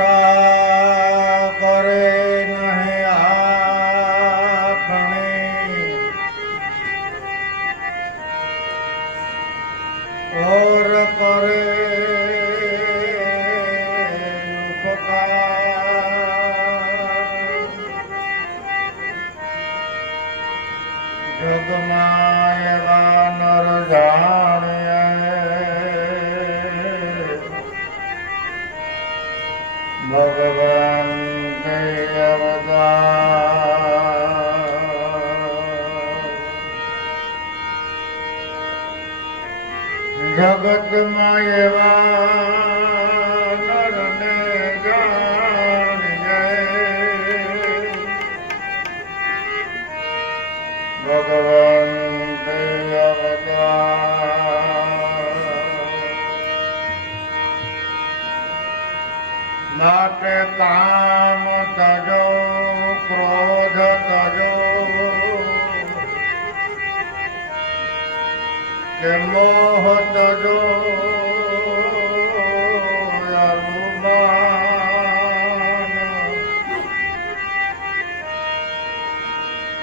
આશા કરે નહીં આપણી ઓર કરે જગમાં એવા નર જાણીએ ભગવાન તે અવતાર જગતમાં એવા નરને જાણીએ ભગવાન તે અવતાર માટે કામ તજો ક્રોધ તજો કે મોહ તજો અનુમાન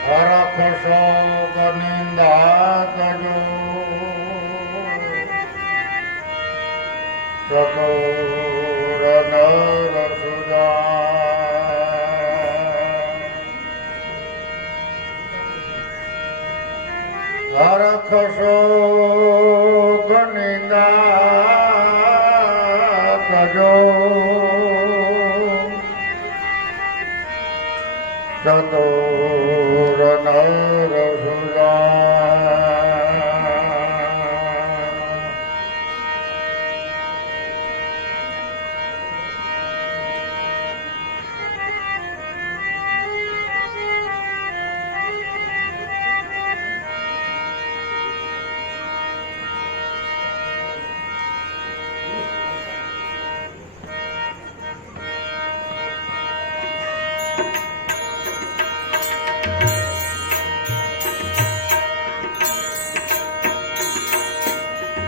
હરખ શોક નિંદા તજો ચતુર નર સુદા હરખ શોક નિંદા તજો ચતુર નર સુદા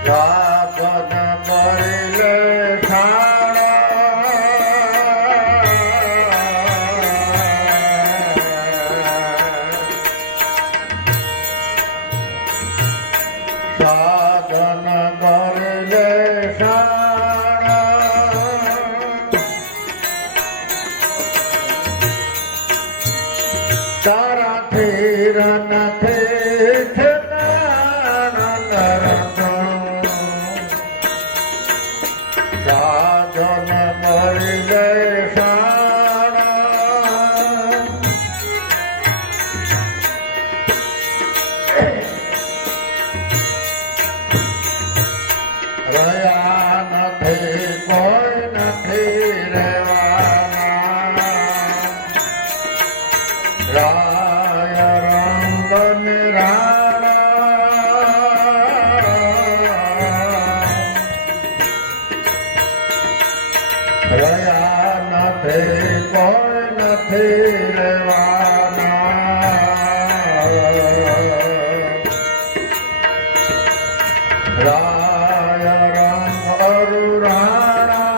સાધન કરેલે સાધન કરેલે તારાથી રનથી સાધન મળીલે રહ્યા નથી કોઈ નથી રેવાના રાય રંગ રહ્યા નથી કોઈ નથી રેવાના રાય રંગ અરુરાણા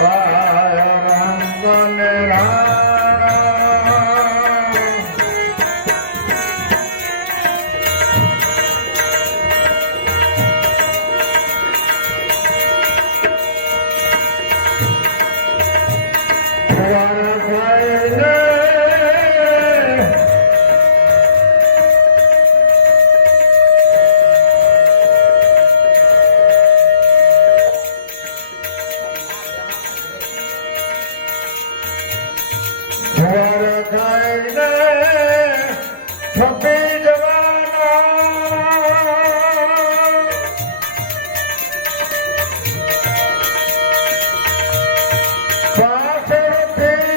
રાય રંગ ને છપી જવાના પાછળથી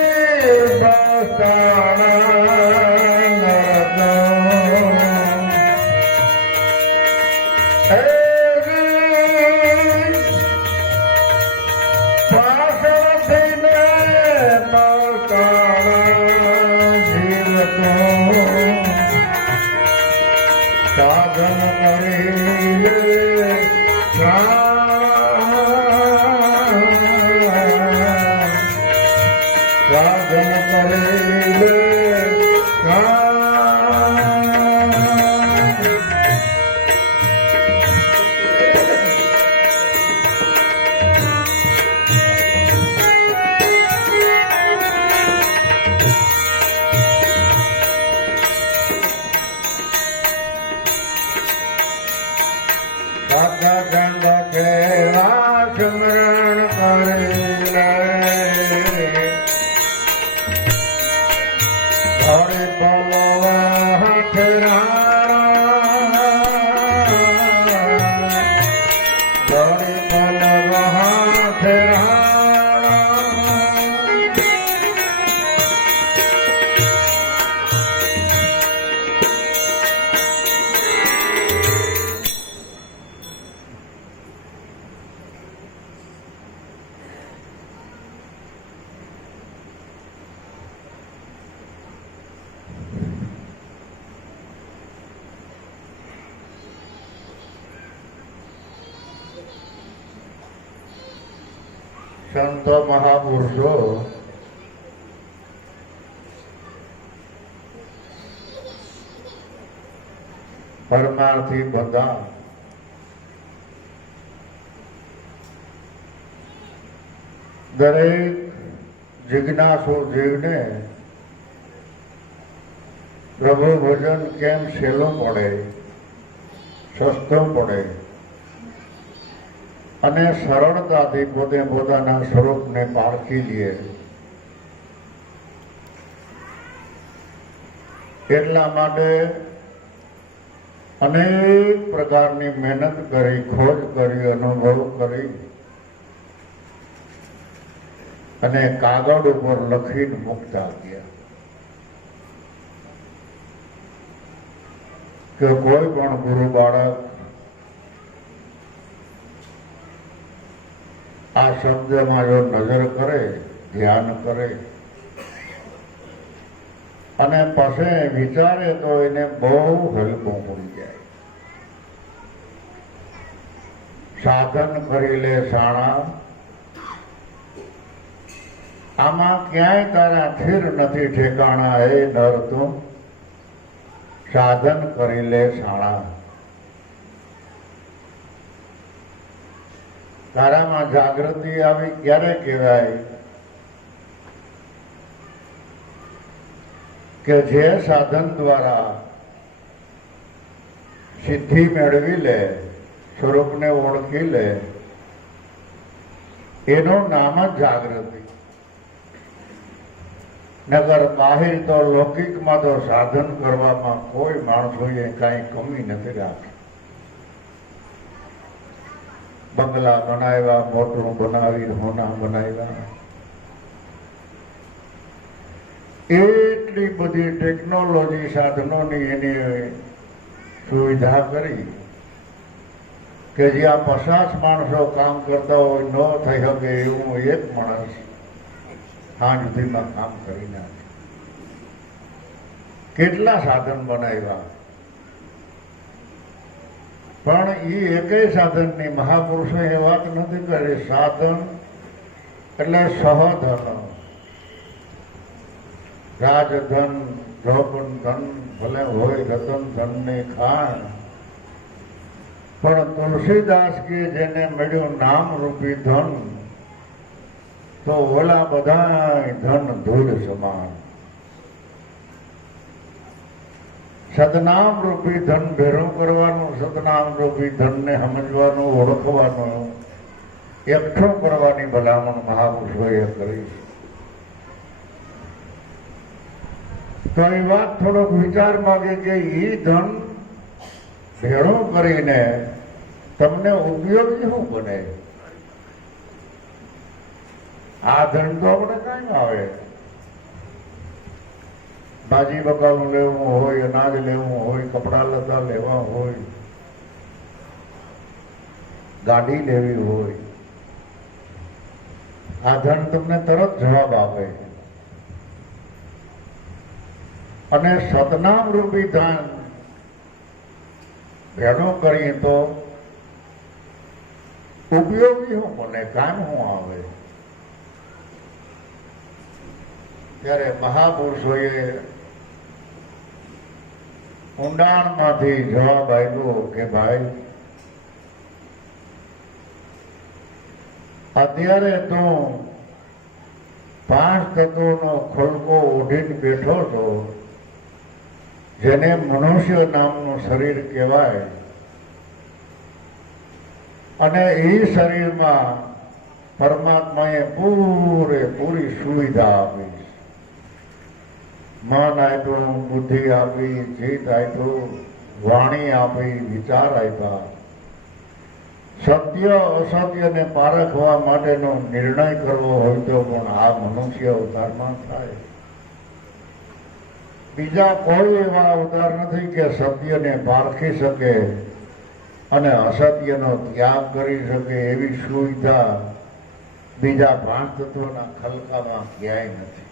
સાધન કરી કરી લે સ્મરણ કરી લે ધોળી બોલવા હથરાણા ધોળી બોલવા હથરાણા સંતો મહાપુરુષો પરમાર્થી બધા દરેક જિજ્ઞાસુ જીવને પ્રભુ ભજન કેમ સહેલું પડે, સસ્તું પડે અને સરળતાથી પોતે પોતાના સ્વરૂપને પારખી લે, એટલા માટે અનેક પ્રકારની મહેનત કરી, ખોજ કરી, અનુભવ કરી અને કાગળ ઉપર લખીને મૂકતા ગયા કે કોઈ પણ ગુરુ બાળક આ શબ્દમાં જો નજર કરે, ધ્યાન કરે અને પછી વિચારે તો એને બહુ હલકું પડી જાય. સાધન કરી લે શાણા, આમાં ક્યાંય તારા થીર નથી ઠેકાણા. એ નર તું સાધન કરી લે શાણા, તારામાં જાગૃતિ આવી ક્યારે કહેવાય કે જે સાધન દ્વારા સિદ્ધિ મેળવી લે, સ્વરૂપને ઓળખી લે, એનું નામ જ જાગૃતિ. નગર બાહિર તો લૌકિકમાં તો સાધન કરવામાં કોઈ માણસોએ કાંઈ કમી નથી રાખી. બંગલા બનાવ્યા, મોટું બનાવી, હોના બનાવ્યા, એટલી બધી ટેકનોલોજી સાધનોની એની સુવિધા કરી કે જ્યાં 50 માણસો કામ કરતા હોય ન થઈ શકે એવું એક માણસ સાંજ સુધીમાં કામ કરી નાખે. કેટલા સાધન બનાવ્યા, પણ એ એકેય સાધનની મહાપુરુષો એ વાત નથી કરી. સાધન એટલે સહધન, રાજધન, ધન ધન ભલે હોય રતન ધન ને ખાણ, પણ તુલસીદાસ કે જેને મળ્યું નામ રૂપી ધન, તો ઓલા બધા ધન ધૂળ સમાન. સદનામ રૂપી ધન ભેરું કરવાનું, સદનામ રૂપી ધનને સમજવાનું, ઓળખવાનું, એકઠું કરવાની ભલામણ મહાપુરુષોએ કરી. તો એ વાત થોડોક વિચાર માંગે કે એ ધન ભેળું કરીને તમને ઉપયોગી શું બને? આ ધન તો આપણે કાંઈ આવે. ભાજી બકાલું લેવું હોય, અનાજ લેવું હોય, કપડા લતા લેવા હોય, ગાડી લેવી હોય, આ ધન તમને તરત જવાબ આપે. અને સતનામ રૂપી ધન ભેગું કરીએ તો ઉપયોગી શું બને, કામ શું આવે? ત્યારે મહાપુરુષોએ ઊંડાણમાંથી જવાબ આપ્યો કે ભાઈ, અત્યારે તું 5 તત્વોનો ખોલકો ઓઢીને બેઠો છો, જેને મનુષ્ય નામનું શરીર કહેવાય, અને એ શરીરમાં પરમાત્માએ પૂરેપૂરી સુવિધા આપી, મન આપ્યું, બુદ્ધિ આપી, જીત આપ્યું, વાણી આપી, વિચાર આપ્યા. સત્ય અસત્યને પારખવા માટેનો નિર્ણય કરવો હોય તો પણ આ મનુષ્ય અવતારમાં થાય. બીજા કોઈ એવા અવતાર નથી કે સત્યને પારખી શકે અને અસત્યનો ત્યાગ કરી શકે. એવી સુવિધા બીજા 5 તત્વોના ખલકામાં ક્યાંય નથી.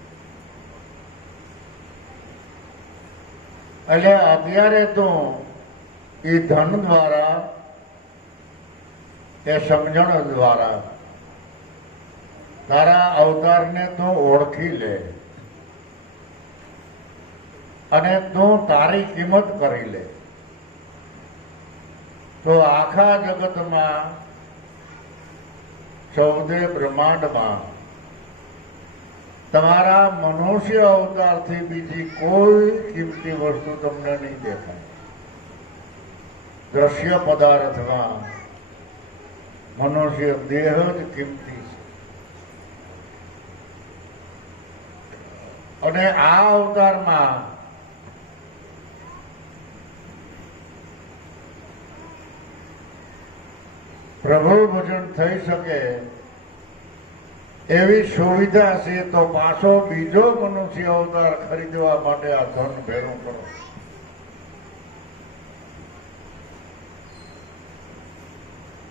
એટલે અત્યારે તો એ ધન દ્વારા, એ સમજણ દ્વારા તારા અવતારને તું ઓળખી લે અને તું તારી કિંમત કરી લે, તો આખા જગતમાં, 14 બ્રહ્માંડમાં તમારા મનુષ્ય અવતારથી બીજી કોઈ કિંમતી વસ્તુ તમને નહીં દેખાય. દ્રશ્ય પદાર્થમાં મનુષ્ય દેહ જ કિંમતી છે. અને આ અવતારમાં પ્રભુ ભજન થઈ શકે એવી સુવિધા છે, તો પાછો બીજો મનુષ્ય અવતાર ખરીદવા માટે આ ધન ભેરું કરો.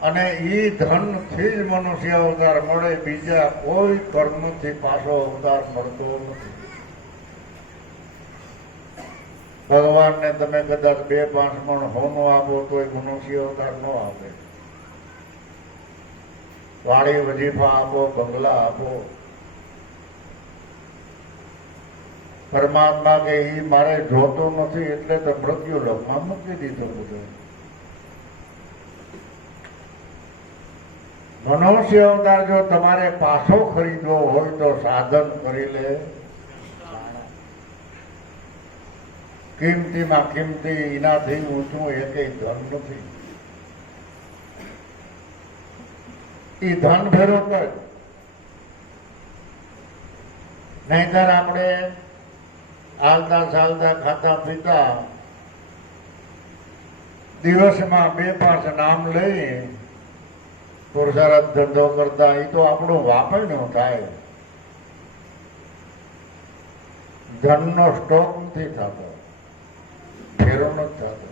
અને એ ધનથી જ મનુષ્ય અવતાર મળે, બીજા કોઈ કર્મથી પાછો અવતાર મળતો નથી. ભગવાનને તમે કદાચ 2-5 મણ હોનું આપો તો એ મનુષ્ય અવતાર ન આપે. વાળી વજીફા આપો, બંગલા આપો, પરમાત્મા કે એ મારે જોતો નથી એટલે તો મૃત્યુ લોકમાં મૂકી દીધું બધું. મનુષ્ય અવતાર જો તમારે પાછો ખરીદવો હોય તો સાધન કરી લે. કિંમતીમાં કિંમતી, એનાથી ઊંચું એકેય ધન નથી. એ ધન ભેરો કર, નહીતર આપણે હાલતા ચાલતા ખાતા પીતા દિવસમાં 2-5 નામ લઈ પુરુષાર્થ ધંધો કરતા, એ તો આપણું વાપરનું થાય. ધનનો સ્ટોક નથી થતો, ફેરો નથી થતો.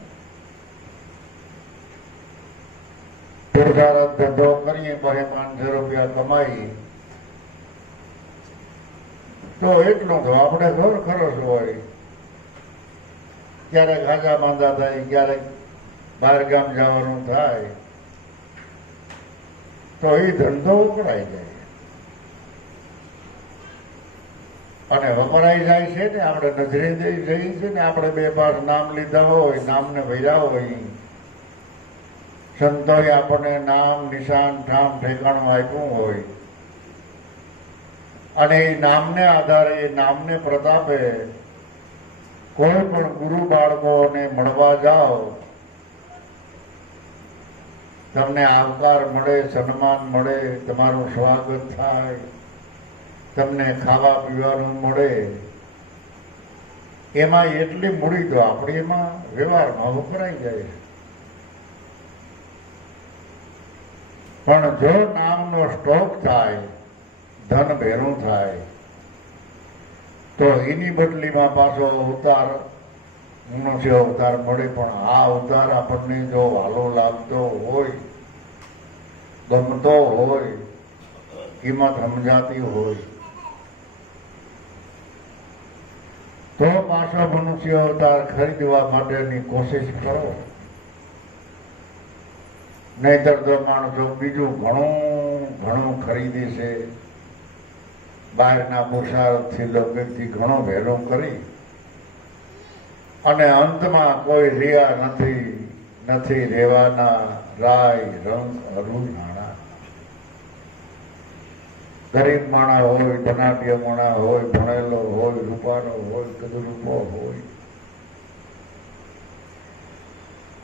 પુરુષાર્થ ધંધો કરીએ, 500 રૂપિયા કમાઈએ તો એટલું તો આપણે ઘર ખરચ હોય. ક્યારેક હાજા માંદા થાય, ક્યારેક બહાર ગામ જવાનું થાય તો એ ધંધો વપરાઈ જાય. અને વપરાઈ જાય છે ને, આપણે નજરે જઈએ છે ને, આપણે 2-5 નામ લીધા હોય, નામને ભર્યા હોય, સંતોએ આપણને નામ, નિશાન, ઠામ ઠેકાણું આપ્યું હોય, અને એ નામને આધારે, એ નામને પ્રતાપે કોઈ પણ ગુરુ બાળકોને મળવા જાઓ, તમને આવકાર મળે, સન્માન મળે, તમારું સ્વાગત થાય, તમને ખાવા પીવાનું મળે, એમાં એટલી મૂડી તો આપણી એમાં વ્યવહારમાં વપરાઈ જાય. પણ જો નામનો સ્ટોક થાય, ધન ભેરું થાય, તો એની બદલીમાં પાછો અવતાર, મનુષ્ય અવતાર મળે. પણ આ અવતાર આપણને જો વાલો લાગતો હોય, ગમતો હોય, કિંમત સમજાતી હોય, તો પાછો મનુષ્ય અવતાર ખરીદવા માટેની કોશિશ કરો. નહીતર તો માણસો બીજું ઘણું ખરીદે છે, બહારના પુરુષાર્થથી લૌકિકથી ઘણો વહેલો કરી અને અંતમાં કોઈ રહ્યા નથી રહેવાના રાય રંગ અરુ નાણા. ગરીબ માણા હોય, ધનાઢ્ય માણા હોય, ભણેલો હોય, રૂપાળો હોય, કદરૂપો હોય,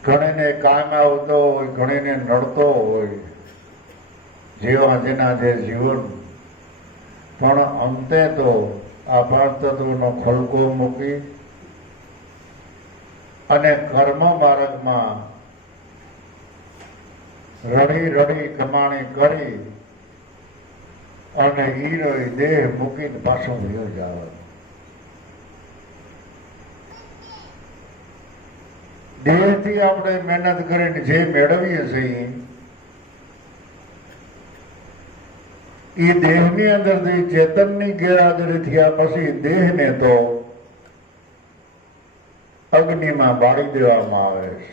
ઘણીને કામ આવતો હોય, ઘણીને નડતો હોય, જેવા જેના જે જીવન, પણ અંતે તો આ પાંચ તત્વનો ખોલકો મૂકી અને કર્મ માર્ગમાં રડી કમાણી કરી અને ઈરો દેહ મૂકીને પાછો વયો જાવ. દેહથી આપણે મહેનત કરીને જે મેળવીએ છીએ એ દેહની અંદરથી ચેતનની ગેરહાજરી થયા પછી દેહને તો અગ્નિમાં બાળી દેવામાં આવે છે.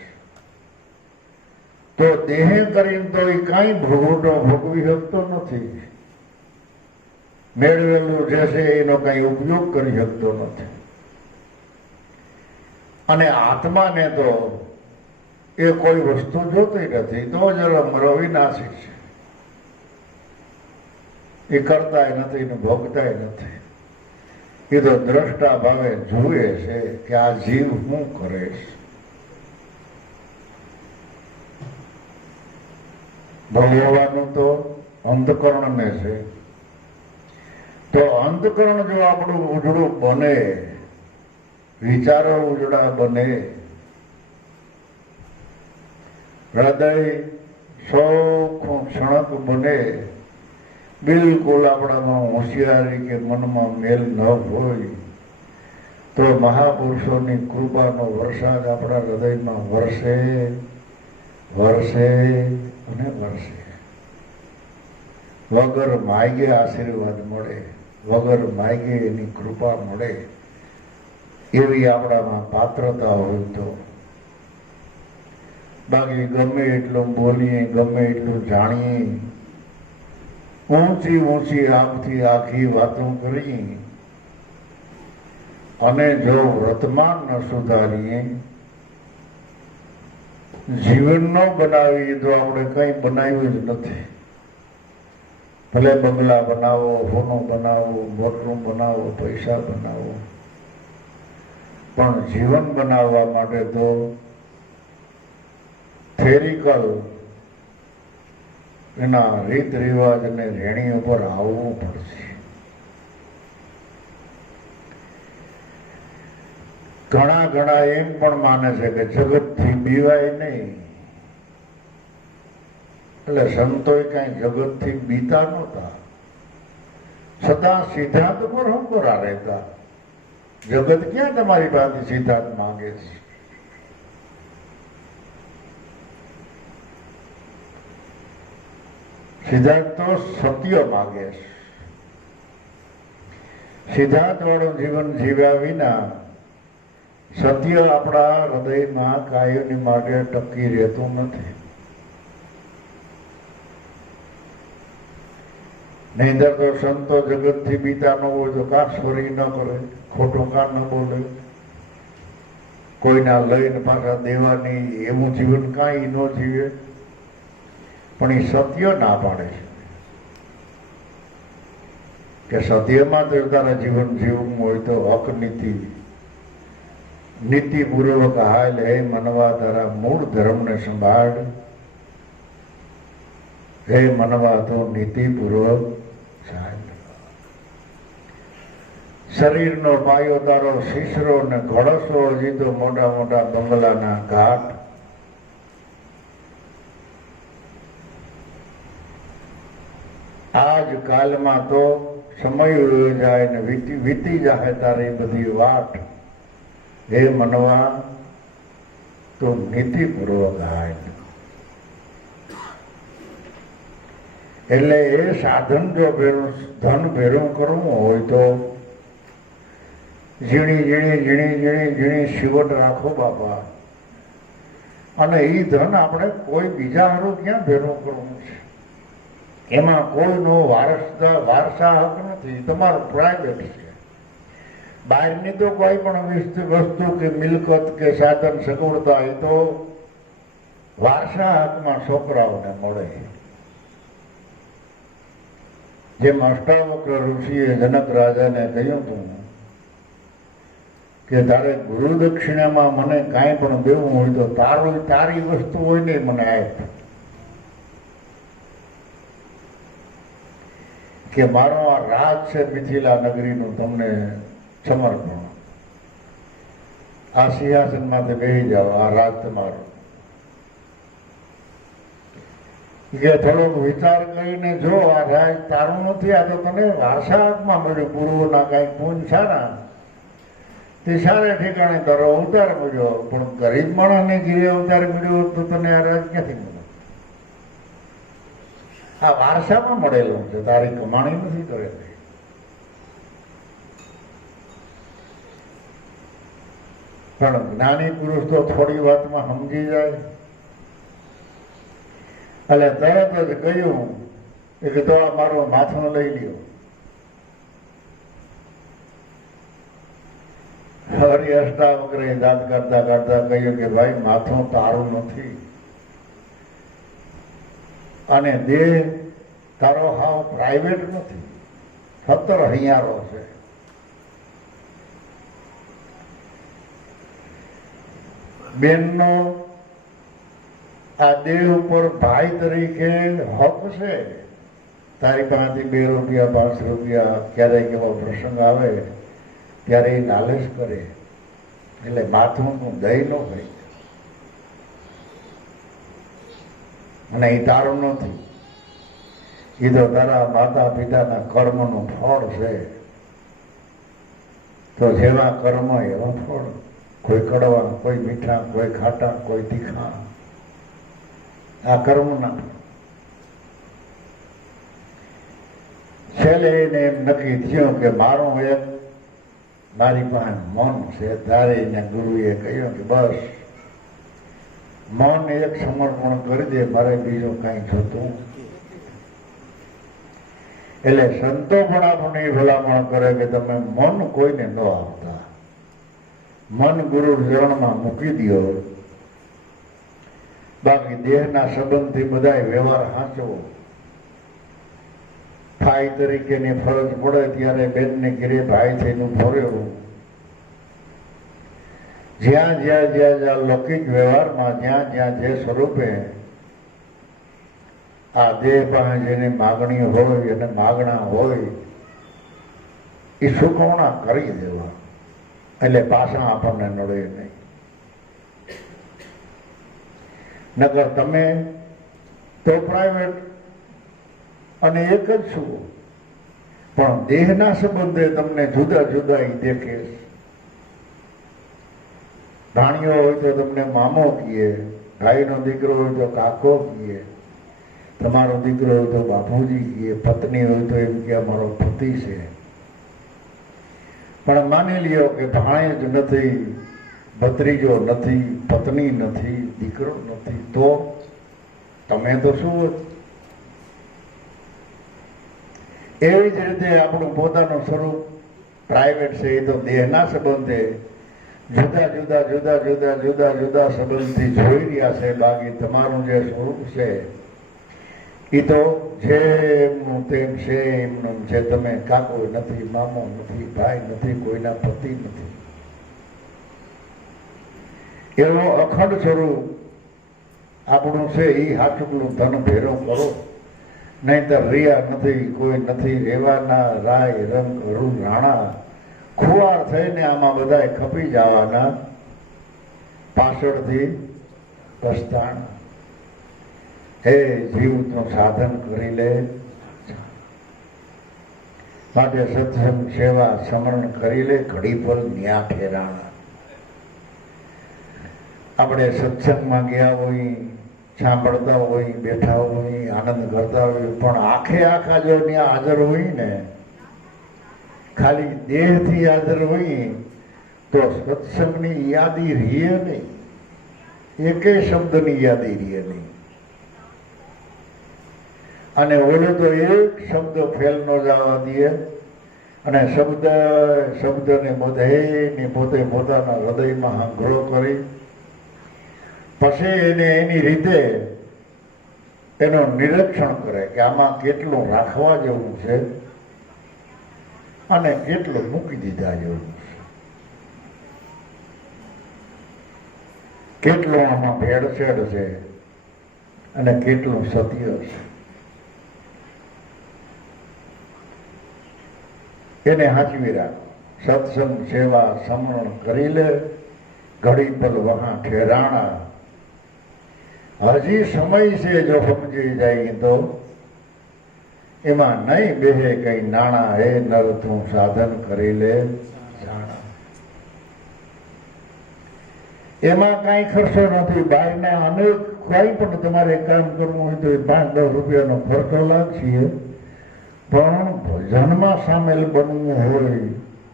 તો દેહ કરીને તો એ કાંઈ ભોગવી શકતો નથી. મેળવેલું જે છે એનો કઈ ઉપયોગ કરી શકતો નથી. અને આત્માને તો એ કોઈ વસ્તુ જોતી નથી, તો જન્મ વિનાશી છે. એ કરતાય નથી ને ભોગતાય નથી. એ તો દ્રષ્ટા ભાવે જુએ છે કે આ જીવ શું કરે છે. ભોગવવાનું તો અંતકરણને છે. તો અંતકરણ જો આપણું ઉજળું બને, વિચારો ઉજળા બને, હૃદય સૌખું ક્ષણક બને, બિલકુલ આપણામાં હોશિયારી કે મનમાં મેલ ન હોય, તો મહાપુરુષોની કૃપાનો વરસાદ આપણા હૃદયમાં વરસે અને વરસે. વગર માગે આશીર્વાદ મળે, વગર માગે એની કૃપા મળે, એવી આપણામાં પાત્રતા હોય તો. બાકી ગમે એટલું બોલીએ, ગમે એટલું જાણીએ, ઊંચી આપથી આખી વાતો કરી અને જો વર્તમાન ન સુધારીએ, જીવન ન બનાવીએ તો આપણે કઈ બનાવ્યું જ નથી. ભલે બંગલા બનાવો, હોનું બનાવો, મોટરું બનાવો, પૈસા બનાવો, પણ જીવન બનાવવા માટે તો થેરિકલ એના રીત રિવાજ અને રેણી ઉપર આવવું પડશે. ઘણા એમ પણ માને છે કે જગતથી બીવાય નહીં, એટલે સંતોએ કઈ જગતથી બીતા નહોતા, છતાં સિદ્ધાંત પર હંકોરા રહેતા. જગત ક્યાં તમારી પાસે સિદ્ધાંત માંગે છે? સિદ્ધાંત તો સત્ય માંગે છે. સિદ્ધાંત વાળું જીવન જીવ્યા વિના સત્ય આપણા હૃદયમાં કાયમની માટે ટકી રહેતું નથી. નહીંતર તો સંતો જગતથી બીતા ન હોય તો કાં સ્વરી ન કરે, ખોટું કાં ન બોલે, કોઈના લઈને પાછા દેવાની એવું જીવન કાંઈ ન જીવે. પણ એ સત્ય ના પાડે છે કે સત્યમાં તો તારા જીવન જીવવું હોય તો હક નીતિપૂર્વક હાલ. હે મનવા તારા મૂળ ધર્મને સંભાળ, હે મનવા તો નીતિપૂર્વક ચાલ. શરીરનો પાયો તારો શીશરો ને ઘડસો, હજી તો મોટા મોટા બંગલાના ઘાટ. આજ કાલમાં તો સમય વયો જાય ને વીતી જાય તારી બધી વાટ. હે મનવા તો નીતિપૂર્વક હાલ. એટલે એ સાધન જો ધન ભેરું કરવું હોય તો ઝીણી શિવટ રાખો બાપા. અને એ ધન આપણે કોઈ બીજા હારું ક્યાં ભેરું કરવું છે? એમાં કોઈનો વારસા હક નથી, તમારો પ્રાઇવેટ છે. બહારની તો કોઈ પણ વસ્તુ કે મિલકત કે સાધન સગવડતા એ તો વારસા હકમાં છોકરાઓને મળે. જેમ અષ્ટાવક્ર ઋષિએ જનક રાજાને કહ્યું હતું કે તારે ગુરુ દક્ષિણામાં મને કાંઈ પણ દેવું હોય તો તારી વસ્તુ હોય ને મને આપ, કે મારો આ રાજ છે મિથિલા નગરીનું તમને સમર્પણ, આ સિંહાસનમાંથી બેસી જાઓ, આ રાજ તમારો. કે થોડોક વિચાર કરીને જો આ રાજ તારું નથી, આ તો તને વારસામાં મળ્યું, પૂર્વના કાંઈક પૂન સારા, તે સારા ઠેકાણે તારો અવતાર મળ્યો, પણ ગરીબ માણસને ઘીરે અવતાર મળ્યો તો તને આ રાજ ક્યાંથી મળ્યો? આ વારસામાં મળેલો છે, તારી કમાણી નથી કરેલી. પણ જ્ઞાની પુરુષ તો થોડી વાતમાં સમજી જાય. એટલે તરત જ કહ્યું કે તો આ મારો માથું લઈ લ્યો. હરિ અષ્ટાવક્રે દાંત કાઢતા કાઢતા કહ્યું કે ભાઈ માથું તારું નથી, અને દેહ તારો હાવ પ્રાઇવેટ નથી, 17 હૈયારો છે. બેનનો આ દેહ ઉપર ભાઈ તરીકે હક છે. તારી પાસેથી 2 રૂપિયા 5 રૂપિયા ક્યારેક એવો પ્રસંગ આવે ત્યારે એ લાલચ કરે, એટલે માથું દઈ ન હોય, અને એ તારું નથી, એ તો તારા માતા પિતાના કર્મનું ફળ છે. તો જેવા કર્મ એવા ફળ, કોઈ કડવા, કોઈ મીઠા, કોઈ ખાટા, કોઈ તીખા, આ કર્મના. છેલ્લે એને એમ નક્કી થયું કે મારું એક મારી પાસે મન છે. ત્યારે એને ગુરુએ કહ્યું કે બસ મન એક સમર્પણ કરી દે, મારે બીજું કાંઈ જોતું. એટલે સંતો પણ આપણને એ ભલામણ કરે કે તમે મન કોઈને ન આપતા, મન ગુરુ ચરણમાં મૂકી દો. બાકી દેહના સંબંધથી બધા વ્યવહાર સાચવો. ભાઈ તરીકેની ફરજ પડે ત્યારે બેનને ઘેરે ભાઈ થઈને ફર્યો. જ્યાં લૌકિક વ્યવહારમાં જ્યાં જે સ્વરૂપે આ દેહ પાસે જેની માગણી હોય અને માગણા હોય એ સુકવણા કરી દેવા, એટલે પાછા આપણને નડે નહીં. નકર તમે તો પ્રાઇવેટ અને એક જ છો, પણ દેહના સંબંધે તમને જુદા જુદા દેખે. ભાણિયો હોય તો તમને મામો કહીએ, ભાઈનો દીકરો હોય તો કાકો કહીએ, તમારો દીકરો હોય તો બાપુજી કહીએ, પત્ની હોય તો એમ કે અમારો પતિ છે. પણ માની લ્યો કે ભાણેજ નથી, ભત્રીજો નથી, પત્ની નથી, દીકરો નથી, તો તમે તો શું? એવી જ રીતે આપણું પોતાનું સ્વરૂપ પ્રાઇવેટ છે. એ તો દેહના સંબંધે જુદા સંબંધથી જોઈ રહ્યા છે. બાકી તમારું જે સ્વરૂપ છે એ તો જેમનું તેમ છે એમનું છે. તમે કાકો નથી, મામો નથી, ભાઈ નથી, કોઈના પતિ નથી. એવો અખંડ સ્વરૂપ આપણું છે. એ હાચુકલું ધન ભેરો કરો, નહીંતર રિયા નથી, કોઈ નથી રેવાના. રાય રંગ અરુણ રાણા ખુવાર થઈને આમાં બધા ખપી જવાના, પાછળથી પસ્તાણ. હે જીવનું સાધન કરી લે, માટે સત્સંગ સેવા સ્મરણ કરી લે, ઘડી પર ન્યા ફેરાણા. આપણે સત્સંગમાં ગયા હોય, સાંભળતા હોય, બેઠા હોય, આનંદ કરતા હોય, પણ આખા જો ત્યાં હાજર હોય ને, ખાલી દેહથી હાજર હોય તો સત્સંગની યાદી રહે નહીં, એકે શબ્દની યાદી રહે નહીં. અને ઓલો તો એક શબ્દ ફેલ ન જવા દે અને શબ્દને બધે પોતે પોતાના હૃદયમાં હાંભળો કરી પછી એને એની રીતે એનું નિરીક્ષણ કરે કે આમાં કેટલું રાખવા જેવું છે અને કેટલું મૂકી દીધા જેવું છે, કેટલું આમાં ભેળસેળ છે અને કેટલું સત્ય છે. એને હાચવી રાખો. સત્સંગ સેવા સમરણ કરી લે, ઘડી પલ વહાં ઠેરાણા. હજી સમય છે, જો સમજી જાય તો એમાં નહીં બેહે કઈ નાણા. હે નર તું સાધન કરી લે જાણા. એમાં કાંઈ ખર્ચો નથી. બહારના અનેક કઈ પણ તમારે કામ કરવું હોય તો 5-10 રૂપિયાનો ખર્ચો લાગશે, પણ ભજનમાં સામેલ બનવું હોય,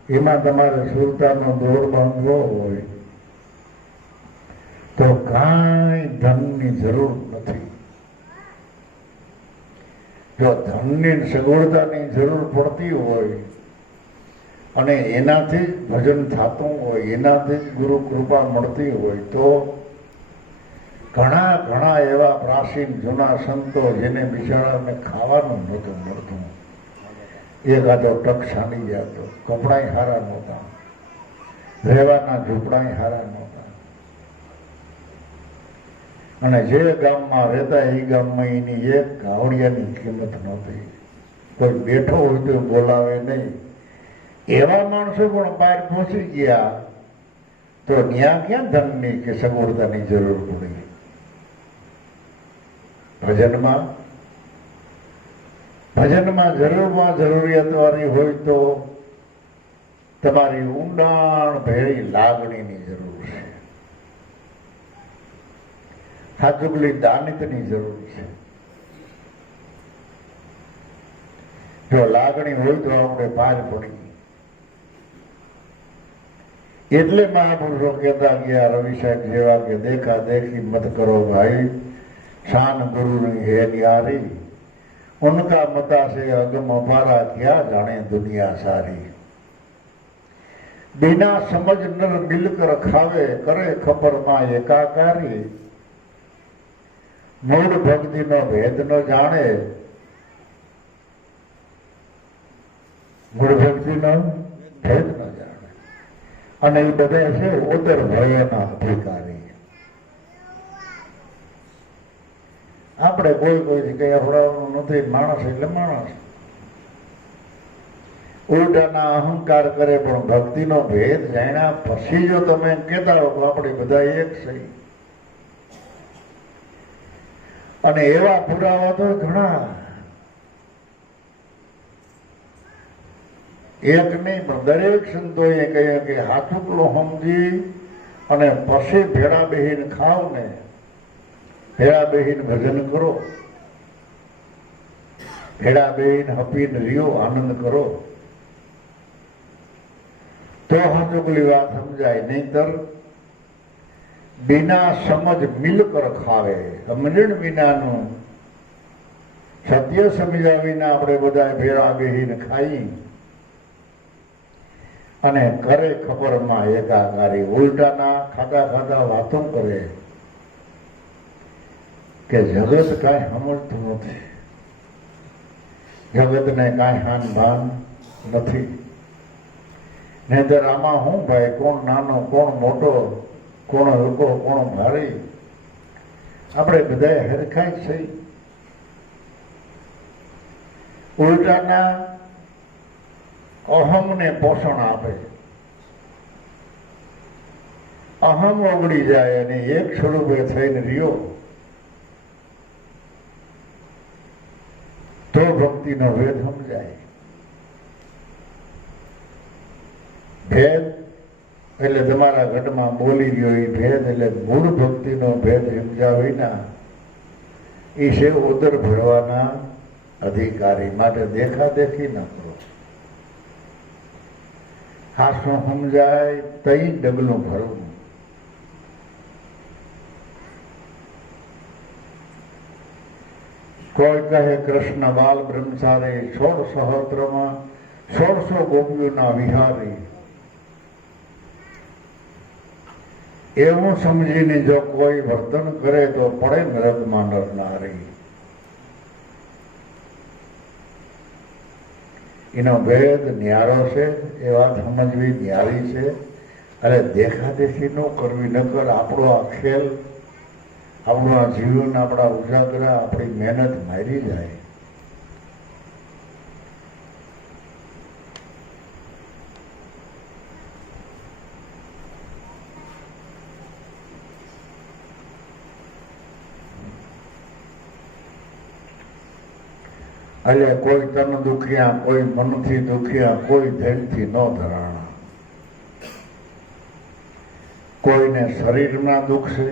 એમાં તમારે સુરતાનો દોર બાંધવો હોય તો કાંઈ ધનની જરૂર નથી. જો ધનની સગવડતાની જરૂર પડતી હોય અને એનાથી જ ભજન થતું હોય, એનાથી જ ગુરુ કૃપા મળતી હોય તો ઘણા ઘણા એવા પ્રાચીન જૂના સંતો જેને બિચારાને ખાવાનું નહોતું મળતું, એકાદો ટક સાંડી જતો, કપડાય હારા નહોતા, રહેવાના ઝૂંપડાય હારા નહોતા, અને જે ગામમાં રહેતા એ ગામમાં એની એક ગાવડિયાની કિંમત નહોતી. કોઈ બેઠો હોય તો બોલાવે નહીં. એવા માણસો પણ બહાર પહોંચી ગયા તો ત્યાં ક્યાં ધનની કે સગવડતાની જરૂર પડી. ભજનમાં જરૂરિયાતવાળી હોય તો તમારી ઊંડાણ ભેળી લાગણીની જરૂર છે, હાજુગલી દાનિતની જરૂર છે. જો લાગણી હોય તો આપણે પાર પડી. એટલે મહાપુરુષો કહેતા ગયા રવિ સાહેબ જેવા કે દેખા દેખી મત કરો ભાઈ, શાન ગુરુ હે ન્યારી, ઉનકા મતા से अगम अपारा क्या जाने दुनिया सारी. बिना समझ नर मिलकर खावे, करे खबर માં એકાકારી. મૂળ ભક્તિ નો ભેદ ન જાણે, મૂળ ભક્તિ નો ભેદ ન જાણે, અને એ બધા છે ઉદર ભયના અધિકારી. આપણે કોઈ કઈ અફડાવવાનું નથી. માણસ એટલે માણસ. ઉલટાના અહંકાર કરે, પણ ભક્તિનો ભેદ જાણ્યા પછી જો તમે કહેતા હો તો આપણે બધા એક છે. અને એવા પુરાવા તો ઘણા, એક નહીં પણ દરેક સંતોએ કહ્યું કે હાથુકલો સમજી અને પછી ભેળા બેહીને ખાવ ને, ભેળા બેહીને ભજન કરો, ભેળા બેહીને હપીને રહ્યો, આનંદ કરો તો હાથુકલી વાત સમજાય. નહીંતર बिना समझ मिलकर खावे, સમજણ વિનાનું સત્ય સમજ્યા વિના આપણે બધા ભેળા બેહીને ખાઈ અને કરે ખબરમાં એકાકારી. ઉલટાના ખાધા ખાધા વાતો કરે કે જગત કાંઈ સમજતું નથી, જગતને કાંઈ હાન ભાન નથી. નહીંતર આમાં શું ભાઈ, કોણ નાનો કોણ મોટો, કોણ હલકો કોણ ભારી, આપણે બધા હરખા જ છે. ઉલટાના અહમને પોષણ આપે, અહમ ઓગળી જાય અને એક સ્વરૂપે થઈને રહ્યો તો ભક્તિનો ભેદ સમજાય. ભેદ એટલે તમારા ઘટમાં બોલી રહ્યો એ ભેદ, એટલે મૂળ ભક્તિનો ભેદ સમજ્યા વિના એ છે ઉદર ભરવાના અધિકારી. માટે દેખા દેખી ન કરો. હાસું સમજાય તઈ ડગલું ભરવું. કોઈ કહે કૃષ્ણ બાલ બ્રહ્મચારી 16 સહસ્ત્રમાં 1600 ગોપીઓના વિહારી. એવું સમજીને જો કોઈ વર્તન કરે તો પડે નરકમાં નર નારી. એનો ભેદ ન્યારો છે, એ વાત સમજવી ન્યારી છે. અરે દેખાદેખી ન કરવી, નકર આપણો આ ખેલ, આપણું આ જીવન, આપણા ઉજાગરા, આપણી મહેનત મારી જાય. એટલે કોઈ તન દુખ્યા, કોઈ મનથી દુખ્યા, કોઈ ધનથી ન ધરાણા. કોઈને શરીરમાં દુઃખ છે,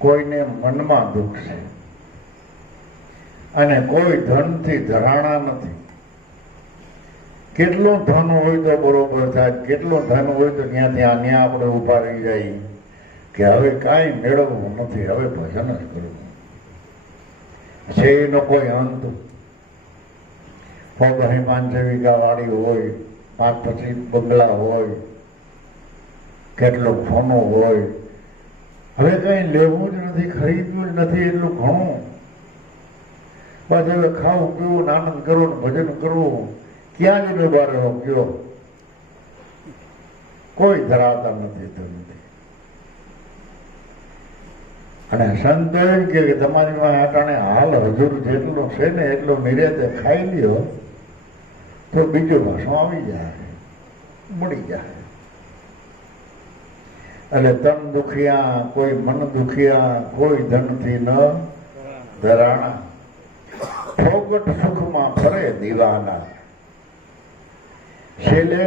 કોઈને મનમાં દુઃખ છે, અને કોઈ ધનથી ધરાણા નથી. કેટલું ધન હોય તો બરોબર થાય, કેટલું ધન હોય તો ત્યાંથી ત્યાં આપણે ઉભા રહી જાય કે હવે કાંઈ મેળવવું નથી, હવે ભજન જ કરવું છે. એનો કોઈ અંત. 5 વીઘા વાડી હોય, 5-25 બંગલા હોય, કેટલો સોનો હોય, હવે કઈ લેવું જ નથી, ખરીદવું જ નથી, એટલું ઘણું. બસ હવે ખાવું પીવું, આનંદ કરવો, ભજન કરવું, ક્યાં જ ઉભા રહ્યો કયો? કોઈ ધરાતા નથી ધનથી. અને સંતો એમ કે તમારી માં આટાણે હાલ હજુર જેટલું છે ને એટલું નિર્યાતે ખાઈ લ્યો તો બીજું ભાષણ આવી જાય, મળી જાય. એટલે તન દુખિયા, કોઈ મન દુખિયા, કોઈ ધનથી ન ધરાણા. ફોગટ સુખમાં ફરે દીવાના, છેલ્લે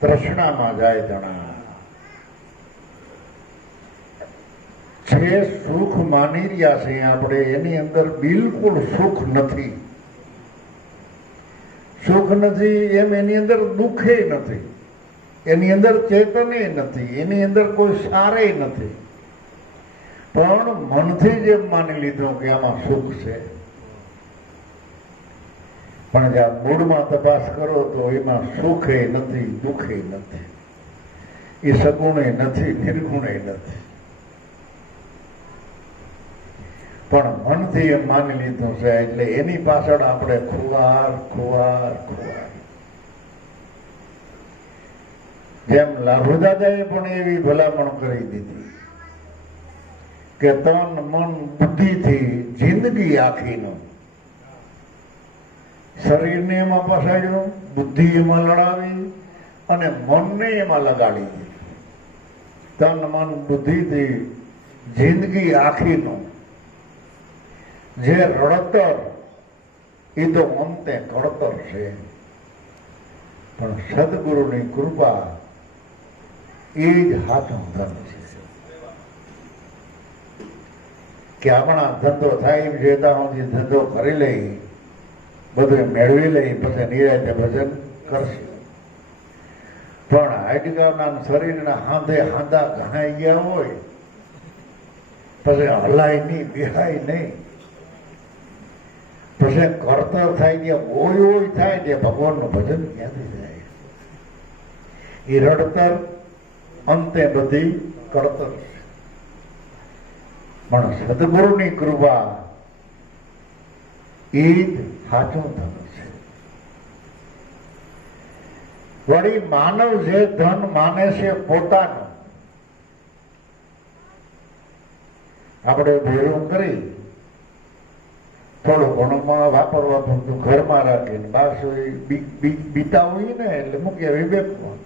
તૃષ્ણામાં જાય જણા. જે સુખ માની રહ્યા છે આપણે, એની અંદર બિલકુલ સુખ નથી. સુખ નથી એમ એની અંદર દુઃખે નથી, એની અંદર ચેતને નથી, એની અંદર કોઈ સારે નથી. પણ મનથી જ એમ માની લીધું કે આમાં સુખ છે. પણ જ્યાં મૂળમાં તપાસ કરો તો એમાં સુખે નથી, દુઃખે નથી, એ સગુણે નથી, નિર્ગુણે નથી. પણ મનથી એમ માની લીધું છે એટલે એની પાછળ આપણે ખુવાર ખુવાર ખુવાર. જેમ લાભુદાદાએ પણ એવી ભલામણ કરી દીધી કે તન મન બુદ્ધિથી જિંદગી આખીનો શરીરને એમાં પસાડ્યું, બુદ્ધિ એમાં લડાવી અને મનને એમાં લગાડી દીધી. તન મન બુદ્ધિથી જિંદગી આખીનો જે રડતર, એ તો અંતે કળતર છે. પણ સદગુરુની કૃપા એ જ હાથું ધન છે. કે આપણા ધંધો થાય એમ જેતા હું ધંધો કરી લઈ, બધું મેળવી લઈ, પછી નિરાતે ભજન કરશે. પણ હાડકાના શરીરના હાંધે હાંધા ઘણાઈ ગયા હોય, પછી હલાય નહીં, બેહાય નહીં, પછી કરતર થાય ત્યાં ઓય ઓય થાય ત્યાં ભગવાનનું ભજન ક્યાંથી જાય? એ રડતર અંતે બધી કળતર છે. પણ સદગુરુની કૃપા એ જ સાચું ધન છે. વળી માનવ જે ધન માને છે પોતાનું, આપણે ભેળું કરી થોડું ઘણું વાપરવા પૂરતું ઘરમાં રાખીને બારસો બીતા હોય ને એટલે મૂકીએ વિવેકમાં.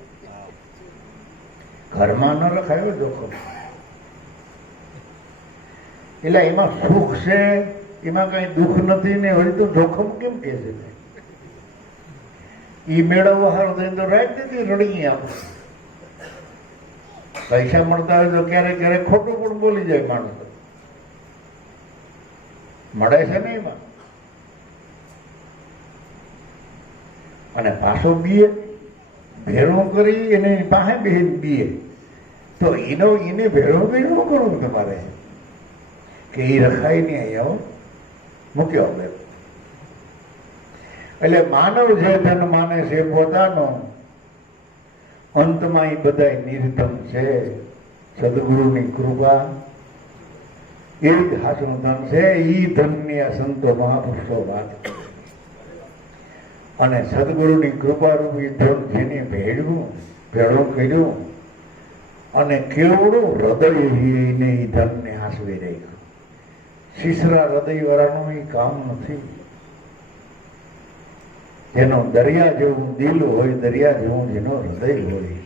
ઘરમાં ન રખાયો જોખમ. એટલે એમાં સુખ છે, એમાં કઈ દુઃખ નથી ને વળી તો જોખમ કેમ કે છે? ઈ મેળવવા હારું થઈને તો રાખી દીધી રડી. આપણે પૈસા મળતા હોય તો ક્યારેક ક્યારેક ખોટું પણ બોલી જાય માણસ. મળે છે ને એમાં, અને પાછો બીએ ભેળું કરી એને પાસે બેન બીએ તો એને ભેળું કરવું તમારે કે એ રખાય નહીં. અહીંયા મૂક્યો બે. એટલે માનવ જે ધન માને છે પોતાનો, અંતમાં એ બધા નિર્ધન છે. સદગુરુની કૃપા એ જ હાચું ધન છે. ઈ ધનની આ સંતો મહાપુરુષો વાત કરે. અને સદગુરુની કૃપા રૂપી ધન જેને ભેળું કર્યું અને કેવડું હૃદય એને એ ધનને આસવી રાખ્યું. શીશરા હૃદય વાળાનું એ કામ નથી. જેનો દરિયા જેવું દિલ હોય, દરિયા જેવું જેનો હૃદય હોય,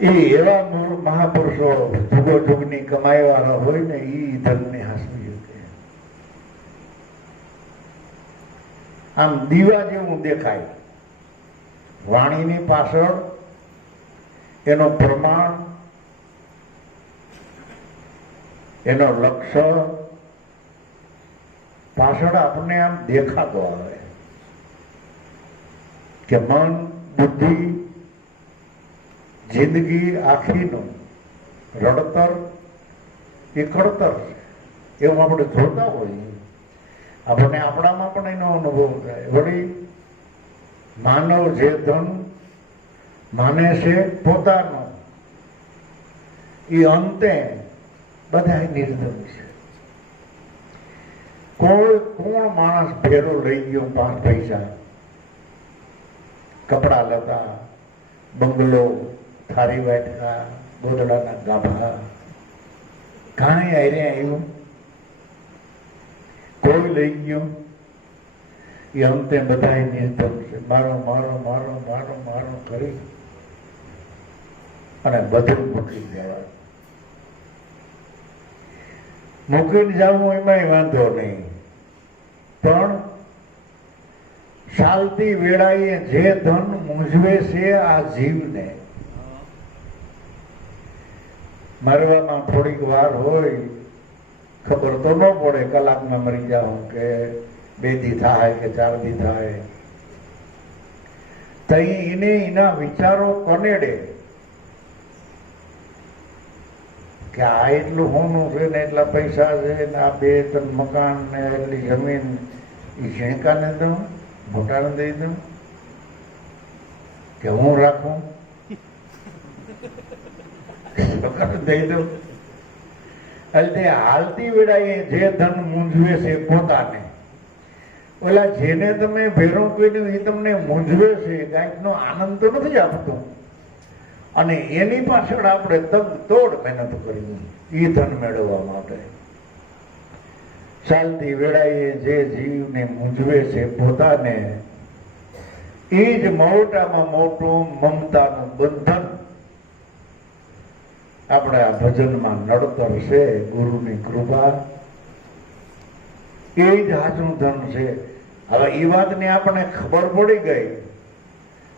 એ એવા મહાપુરુષો જુગોજુગની કમાઈ વાળા હોય ને એ ધનને હાંસવી શકે. આમ દીવા જેવું દેખાય. વાણીની પાછળ એનો પ્રમાણ, એનો લક્ષ્ય પાછળ આપણને આમ દેખાતો આવે કે મન, બુદ્ધિ, જિંદગી આખીનું રડતર એ કડતર છે. એવું આપણે જોતા હોઈએ. આપણને આપણામાં પણ એનો અનુભવ થાય. વળી માનવ જે ધન માને છે પોતાનો, એ અંતે બધા નિર્ધન છે. કોણ માણસ ભેરો લઈ ગયો 5 પૈસા, કપડા લતા, બંગલો, થારી વાટકા, ગોદડાના ગાભા, કાંઈ આયરે આવ્યું? કોઈ લઈ ગયું? એ અંતે બધા નિર્ધન છે. મારો મારો મારો મારો મારો કરી અને બધું મૂકી દેવા. મૂકીને જવું એમાંય વાંધો નહીં, પણ ચાલતી વેળાએ જે ધન મૂંઝવે છે આ જીવને, મરવામાં થોડીક વાર હોય, ખબર તો ન પડે, કલાકમાં મરી જાઉં કે 2 દી થાય કે 4 દી થાય, તઈ એને એના વિચારો કનેડે કે આ એટલું હોનું છે ને એટલા પૈસા છે ને આ 2-3 મકાન ને એટલી જમીન, એ ઝીણકાને દઉં, મોટાને દઈ દઉં કે હું રાખું, દઈ દઉં. એટલે હાલતી વેળાએ જે ધન મૂંઝવે છે પોતાને, ઓલા જેને તમે ભેરું કર્યું એ તમને મૂંઝવે છે, કાંઈકનો આનંદ તો નથી આપતો, અને એની પાછળ આપણે તોડ મહેનત કરવી એ ધન મેળવવા માટે. ચાલતી વેળાએ જે જીવને મૂંઝવે છે પોતાને, એ જ મોટામાં મોટું મમતાનું બંધન આપણે આ ભજનમાં નડતર છે. ગુરુની કૃપા એ જ હાચું ધન છે. હવે એ વાતની આપણને ખબર પડી ગઈ,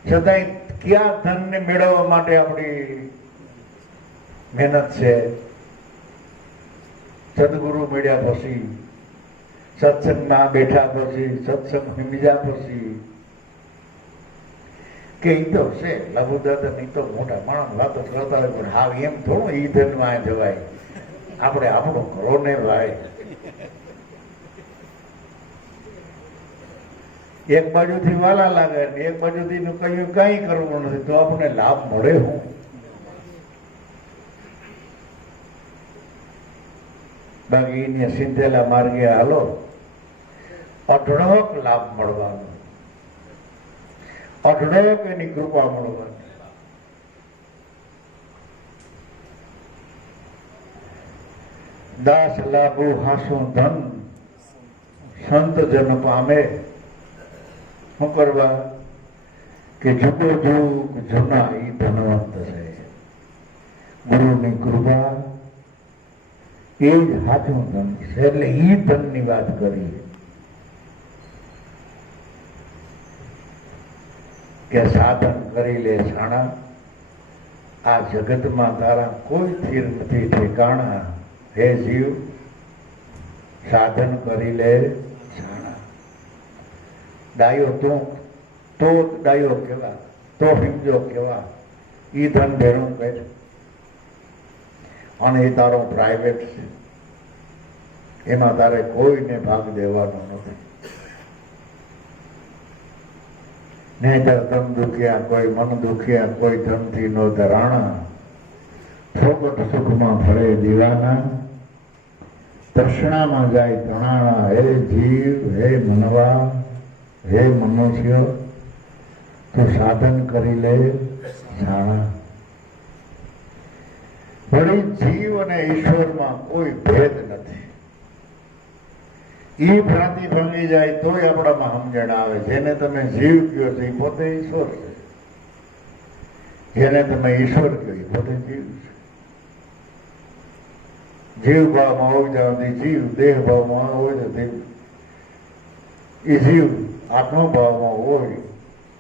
છતાંય કયા ધનને મેળવવા માટે આપણી મહેનત છે. સદગુરુ મળ્યા પછી, સત્સંગમાં બેઠા પછી, સત્સંગ સમજ્યા પછી કે ઈ તો છે લઘુદાદા ની તો મોટા માણસ વાતો કરતા હોય, પણ હાવ એમ થોડું ઈ ધનમાં જવાય. આપણે આપણું કરો ને ભાઈ. એક બાજુથી વાલા લાગે ને એક બાજુથી કહ્યું કઈ કરવું નથી, તો આપણને લાભ મળે હું? બાકી એને સિંધેલા માર્ગે હાલો, અઢળક લાભ મળવાનો, અઢળક એની કૃપા મળવાની. દાસ લાભુ હાસું ધન સંત જન પામે. શું કરવા? કે જુગો જુગ જૂના ઈ ધનવંત છે. ગુરુની કૃપા એ જ સાચું ધન છે. એટલે ઈ ધનની વાત કરી કે સાધન કરી લે છાણા, આ જગતમાં તારા કોઈ સ્થિર નથી ઠેકાણા. હે જીવ, સાધન કરી લે છાણા. ડાયો તું તો ડાયો કેવા, તો સમજો કેવા. ઈ ધન ભેરું કર, અને એ તારો પ્રાઇવેટ છે. એમાં તારે કોઈને ભાગ દેવાનો નથી. નહીંતર તન દુખ્યા કોઈ મન દુખ્યા કોઈ ધનથી નો ધરાણા, ફોકટ સુખમાં ફળે દીવાના, તૃષ્ણામાં જાય તણાણા. હે જીવ, હે મનવા, હે મનુષ્ય, તું સાધન કરી લે જાણા. વળી જીવ અને ઈશ્વરમાં કોઈ ભેદ નથી. ઈ ભ્રાંતિ ભાંગી જાય તોય આપણામાં સમજણ આવે. જેને તમે જીવ કહો છો એ પોતે ઈશ્વર છે, જેને તમે ઈશ્વર કહો એ પોતે જીવ છે. જીવ ભાવમાં હોય ત્યાં જીવ, દેહ ભાવમાં હોય તો દેવ. એ જીવ આત્મભાવમાં હોય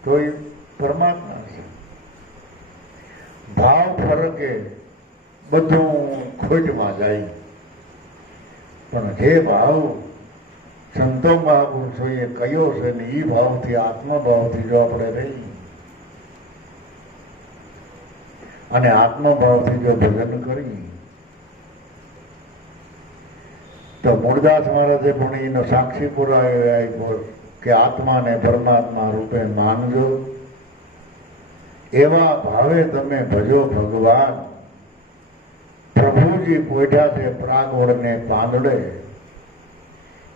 તો એ પરમાત્મા છે. ભાવ ફરકે બધું ખોટમાં જાય. પણ જે ભાવ સંતો મહાપુરુષોએ કયો છે ને એ ભાવથી, આત્મભાવથી જો આપણે રહી અને આત્મભાવથી જો ભજન કરી તો મૂળદાસ મહારાજે પણ એનો સાક્ષી પુરાવો આપ્યો કે આત્માને પરમાત્મા રૂપે માનજો, એવા ભાવે તમે ભજો ભગવાન. પ્રભુજી પોઢ્યા છે પ્રાગવડને પાંદડે,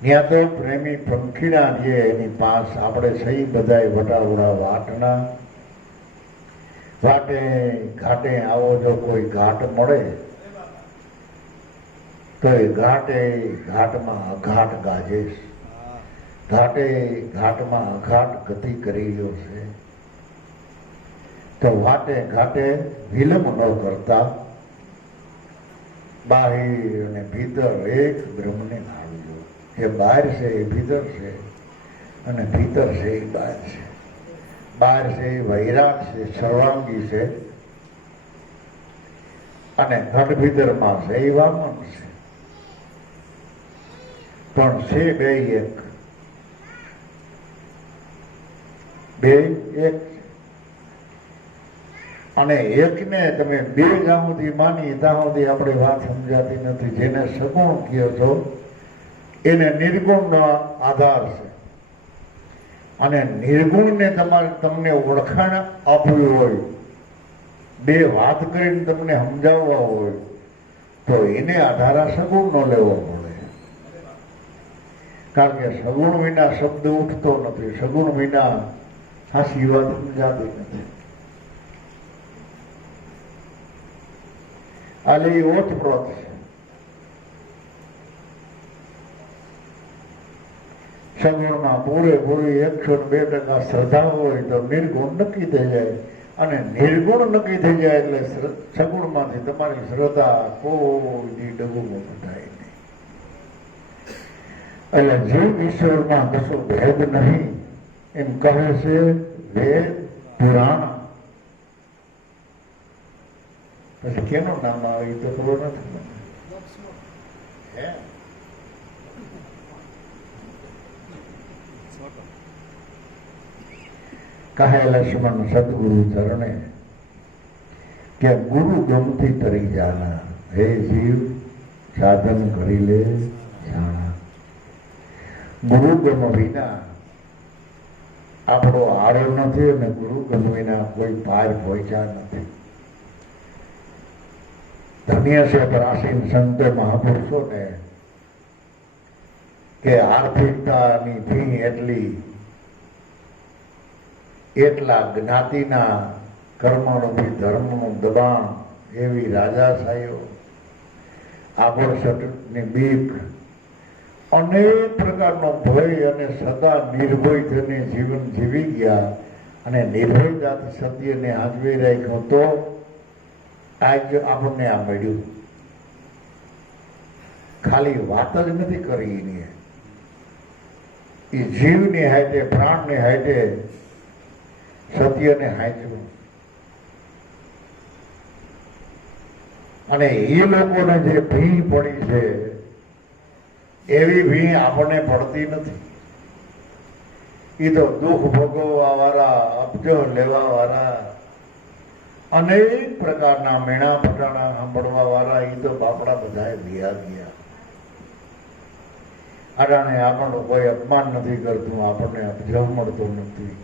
ત્યાં તો પ્રેમી પંખીડા છે એની પાસ આપણે સહી બધાય વટાવડા વાટના. વાટે ઘાટે આવો જો કોઈ ઘાટ મળે તો એ ઘાટે ઘાટમાં અઘાટ ગાજે, ઘાટે ઘાટમાં અઘાટ ગતિ કરી રહ્યો છે. તો વાટે ઘાટે વિલંબ ન કરતા બાહિર અને ભીતર એક બ્રહ્મને ભાળજો. એ બહાર છે એ ભીતર છે અને ભીતર છે એ બહાર છે. બહાર છે એ વૈરાગ છે, સર્વાંગી છે, અને ઘટ ભીતરમાં છે એ વામન છે. પણ છે બે એક, બે એક. અને એકને તમે બે જ્યાં સુધી માની ત્યાં સુધી આપણી વાત સમજાતી નથી. જેને સગુણ કહો છો એને નિર્ગુણનો આધાર છે, અને નિર્ગુણને તમને ઓળખાણ આપવી હોય, બે વાત કરીને તમને સમજાવવા હોય તો એને આધાર સગુણનો લેવો પડે. કારણ કે સગુણ વિના શબ્દ ઉઠતો નથી, સગુણ વિના સાચી વાત સમજાતી નથી. આલે ઓતપ્રોત છે. સગુણમાં પૂરેપૂરી 102% શ્રદ્ધા હોય તો નિર્ગુણ નક્કી થઈ જાય, અને નિર્ગુણ નક્કી થઈ જાય એટલે સગુણમાંથી તમારી શ્રદ્ધા કોઈ ડગુમાં થાય નહીં. એટલે જીવ ઈશ્વરમાં કશો ભેદ નહીં એમ કહે છે વેદ પુરાણ. પછી કેનું નામ આવે તો ખબર નથી મને. કહે લક્ષ્મણ સદગુરુ ચરણે કે ગુરુ ગમથી તરી જાના. હે જીવ, સાધન કરી લે જાણા. ગુરુ ગમ વિના આપણો આરો નથી, અને ગુરુ ગમ વિના કોઈ પાર પહોંચ્યા નથી. ધન્ય છે પ્રાચીન સંત મહાપુરુષોને કે આર્થિકતાની ફી એટલા જ્ઞાતિના કર્મોથી ધર્મનું દબાણ, એવી રાજાશાહીઓ, આભડછટની બીક, અનેક પ્રકારનો ભય, અને સદા નિર્ભય થઈને જીવન જીવી ગયા, અને નિર્ભયતાથી સત્યને આંચવી રાખ્યો તો આજ આપણને આ મળ્યું. ખાલી વાત જ નથી કરી એની, એ જીવની હાઈટે, પ્રાણની હાઈટે સત્યને હાંચવું. અને એ લોકોને જે ભી પડી છે એવી ભી આપણને પડતી નથી. એ તો દુઃખ ભોગવવા વાળા, અબજો લેવા વાળા, અનેક પ્રકારના મેણા પટાણા સાંભળવા વાળા, એ તો બાપડા બધાએ ભિયા ગયા. અડાણે આપણું કોઈ અપમાન નથી કરતું, આપણને અપજવ મળતો નથી.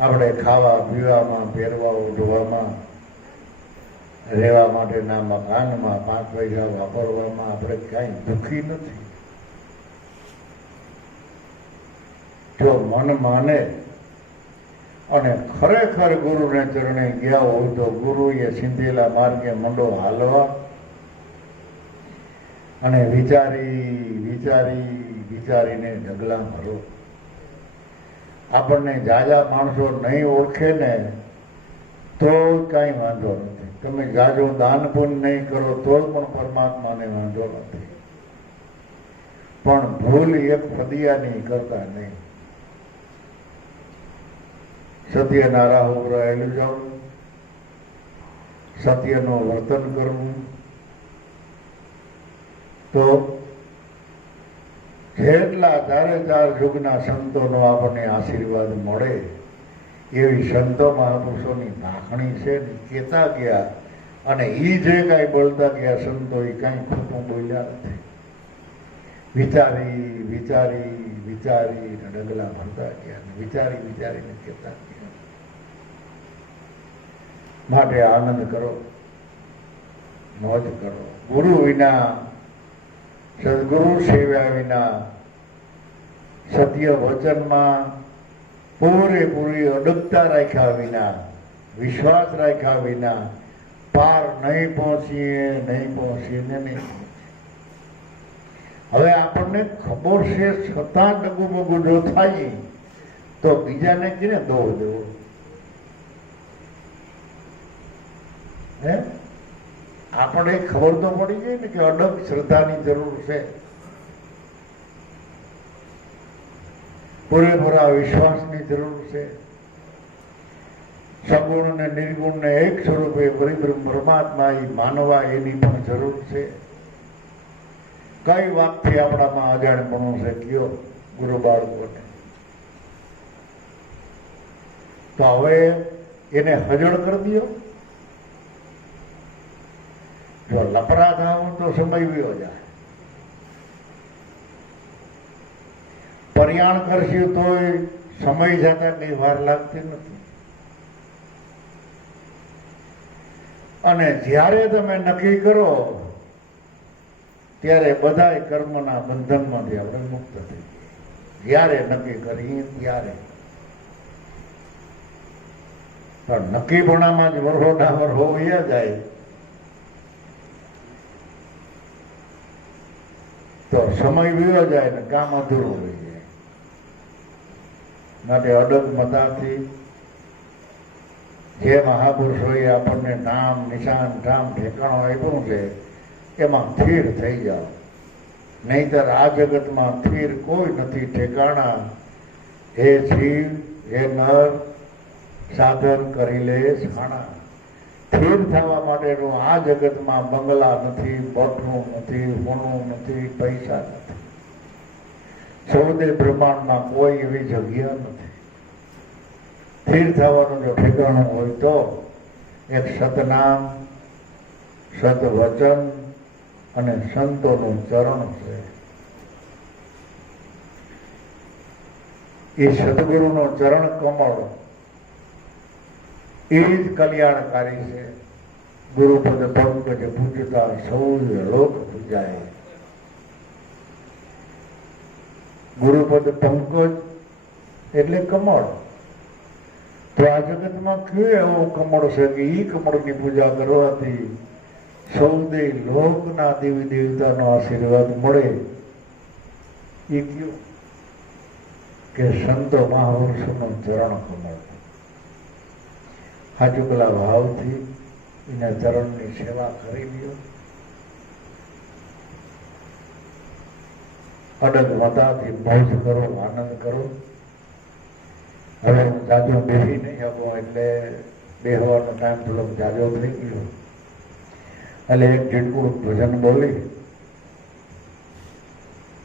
આપણે ખાવા પીવામાં, પહેરવા ઓઢવામાં, રહેવા માટેના મકાનમાં 5 પૈસા વાપરવામાં આપણે કાંઈ દુઃખી નથી. જો મન માને અને ખરેખર ગુરુને ચરણે ગયા હોય તો ગુરુએ સીધેલા માર્ગે મંડો હાલવા અને વિચારીને ઢગલા ભરો. આપણને જાજા માણસો નહીં ઓળખે ને તો કાંઈ વાંધો નથી. તમે જાજો દાન પુણ્ય નહીં કરો તો પણ પરમાત્માને વાંધો નથી. પણ ભૂલ એક ફદિયાની કરતા નહીં. સત્યના રાહ ઉપર રહેલું જવું, સત્યનું વર્તન કરવું, તો જેટલા 4 યુગના સંતોનો આપણને આશીર્વાદ મળે એવી સંતો મહાપુરુષોની ભાખણી છે ને કહેતા ગયા. અને એ જે કાંઈ બોલતા ગયા સંતો એ કાંઈ ખોટું બોલ્યા નથી. વિચારી ડગલા ભરતા ગયા, વિચારીને કહેતા ગયા. માટે આનંદ કરો, મોજ કરો. ગુરુ વિના, સદગુરુ સેવ્યા વિના, સત્ય વચનમાં પૂરેપૂરી અડગતા રાખ્યા વિના, વિશ્વાસ રાખ્યા વિના પાર નહીં પહોંચીએ નહીં. હવે આપણને ખબર છે છતાં ડગુબગુ જો થાય તો બીજાને કેને દોર દેવો? આપણે ખબર તો પડી જાય ને કે અડગ શ્રદ્ધાની જરૂર છે, પૂરેપૂરા વિશ્વાસની જરૂર છે. સગુણ ને નિર્ગુણ ને એક સ્વરૂપે પરિબ્રહ્મ પરમાત્મા એ માનવા એની પણ જરૂર છે. કઈ વાતથી આપણામાં અજાણપણું છે કયો ગુરુ બાળકોને? તો હવે એને હજળ કરી દો. જો લપરા થાવ તો સમય વયો જાય. પરિયાણ કરશું તોય સમય જતા કઈ વાર લાગતી નથી. અને જ્યારે તમે નક્કી કરો ત્યારે બધા કર્મના બંધનમાંથી આપણે મુક્ત થઈ જઈએ. જ્યારે નક્કી કરીએ ત્યારે. પણ નક્કીપણામાં જ વરહો વયા જાય તો સમય વયો જાય ને કામ અધૂરું રહી જાય. માટે અડગ મતાથી જે મહાપુરુષોએ આપણને નામ, નિશાન, ધામ, ઠેકાણો આપ્યું છે એમાં સ્થિર થઈ જાઓ. નહીતર આ જગતમાં સ્થિર કોઈ નથી ઠેકાણા. હે શિવ, હે નર, સાધન કરી લે છાણા. સ્થિર થવા માટેનું આ જગતમાં બંગલા નથી, બોટનું નથી, હોનું નથી, પૈસા નથી. સૌદે બ્રહ્માંડમાં કોઈ એવી જગ્યા નથી. સ્થિર થવાનું જો ઠેકાણું હોય તો એક સતનામ, સતવચન અને સંતોનું ચરણ છે. એ સદગુરુનો ચરણ કમળ એ જ કલ્યાણકારી છે. ગુરુપદ પંકજ પૂજતા સૌ લોક પૂજાય. ગુરુપદ પંકજ એટલે કમળ. તો આ જગતમાં કયો એવો કમળ છે કે એ કમળની પૂજા કરવાથી સૌદે લોકના દેવી દેવતાનો આશીર્વાદ મળે? એ કયો કે સંતો મહાપુરુષોનું ચરણ કમળ. હાજુકલા ભાવથી એના ચરણની સેવા કરી લ્યો. અડગ મતાથી મોજ કરો, આનંદ કરો. હવે હું જાજો બેસી નહીં શકું એટલે બેસવાનો ટાઈમ થોડોક જાજો થઈ ગયો એટલે એક ઝીણકું ભજન બોલી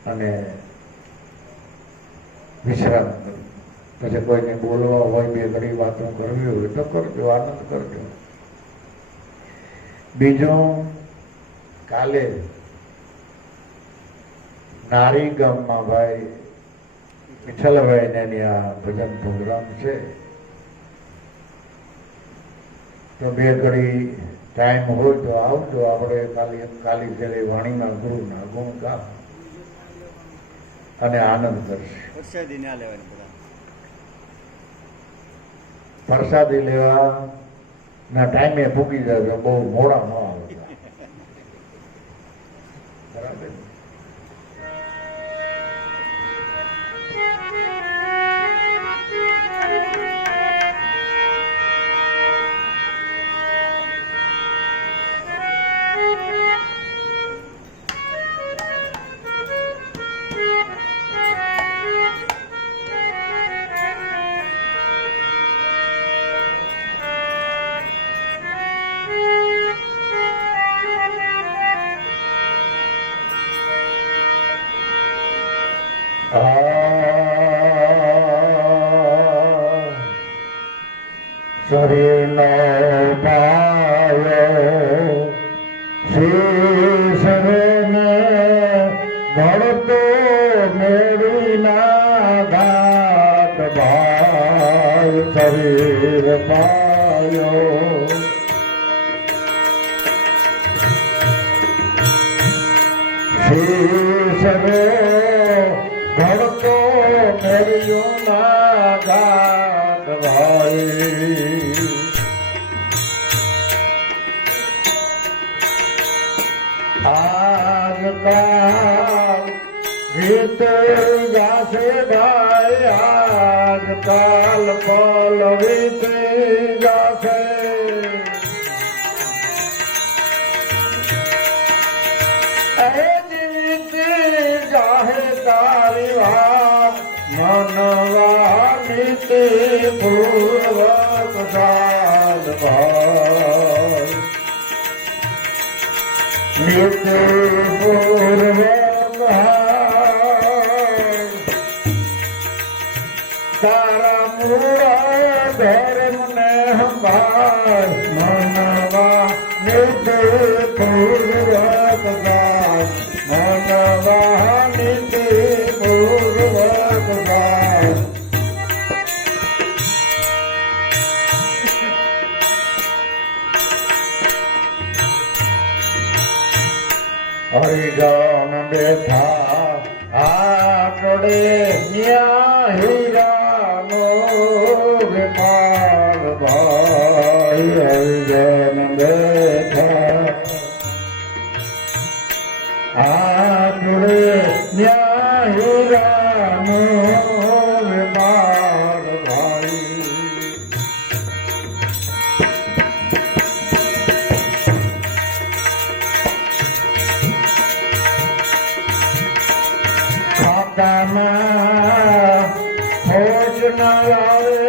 અને વિશ્રામ કરું. પછી કોઈને બોલવા હોય, બે ઘડી વાતો કરવી હોય તો કરજો, આનંદ કરજો. બીજું, કાલે નારી ગામમાં ભાઈ વિઠ્ઠલભાઈ ને ત્યાં ભજન પ્રોગ્રામ છે, તો બે ઘડી ટાઈમ હોય તો આવજો. આપણે કાલી ફેરે વાણીના ગુરુના ગુણ ગામ અને આનંદ કરશે. પ્રસાદી લેવા ના ટાઈમે ભૂકી જજો, બહુ મોડા ન આવે. બરાબર. શરીરનો પાયો શીશને ઘડતો મેળીના ઘાટ ભાઈ શરીર પાયો શીશને ઘડતો મેળીના ઘાટ ભાઈ આજકાલ ગીત ગાશે ભાઈ, આજકાલ પલ વીતી જાશે. જીતી જાહે તારી વાત મનવા નીતિ પૂર્વક સાધ ભાઈ નીતિ પૂર્વક તારા મૂળા ધર્મ ને સંભાળ મનવા નીતિ પૂર્વક સાધ મનવા નીતિ પૂર્વક સાધ. હરિજન બેઠા આટડે ન્યા હીરાનો વેપાર ભાઈ. હરિજન બેઠા આટડે ન્યા હીરાનો વેપાર ભાઈ. ખાતામાં ખોટ ન આવે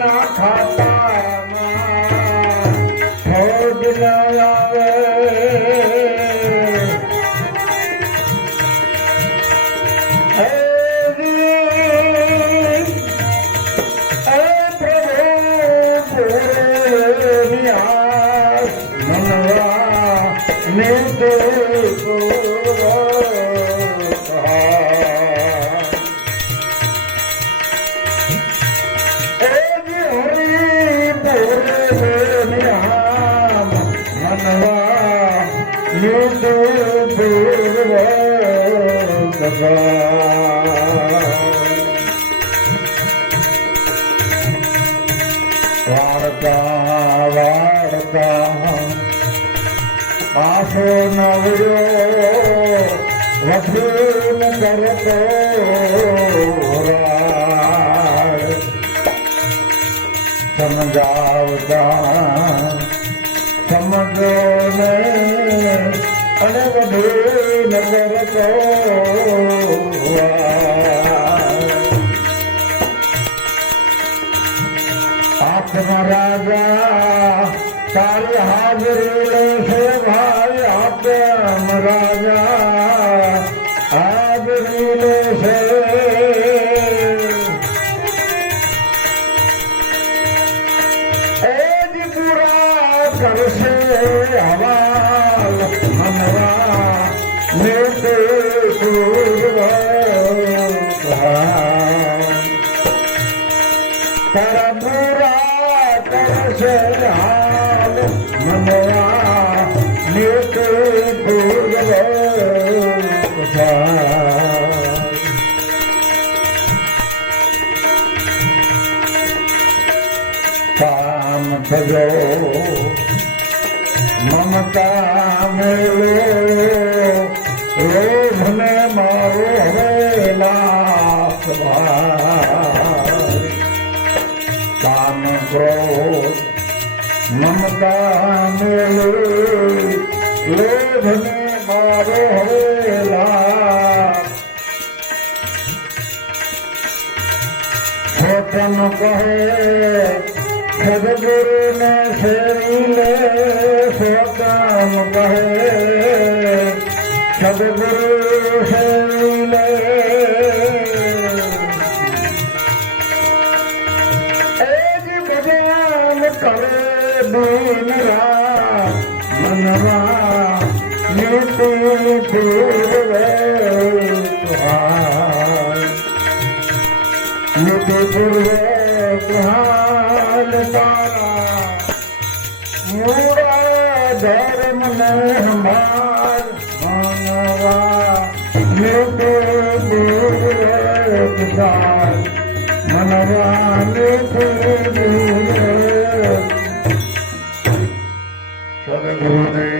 ના, ખાતામાં ખોટ ન આવે. વાળતા વાળતા પાછો નવ્યો વસૂલ કરતો સમજાવતા સમજો ને અને બધું કરતો રાજા તારી હાજરી લેશે ભાઈ. આત્મ રાજા હાજરી લેશે. એ જ પૂરા કરશે હવાલ મનવા નિર્દેશ પૂર્વ मनवा नित पूर्व काम थयो ममता मेलो रोज ने मारो हरे लाख भाई काम क्रोध ममता मेलो लोभ ने मारो हरे लाख छोटन कहे सदगुरु ने शेरीले सोतम कहे सदगुरु शेरीले एज भगवान करे दिन रात मनवा नीति पूर्वे तुहार नीति पूर्वे तुहार तारा मूरा धर्म ने हमार मानवा नीति पूर्वे तुहार मनवा नीति पूर्वे सदगुरुदेव